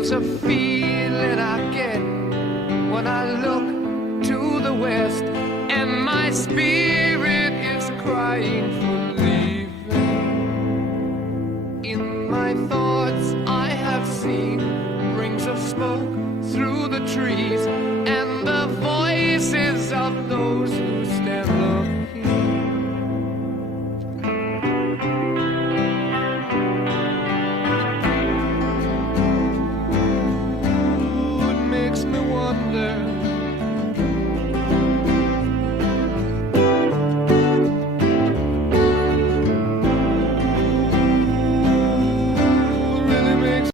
There's a feeling I get when I look to the west, and my spirit is crying for leaving. In my thoughts I have seen rings of smoke through the trees,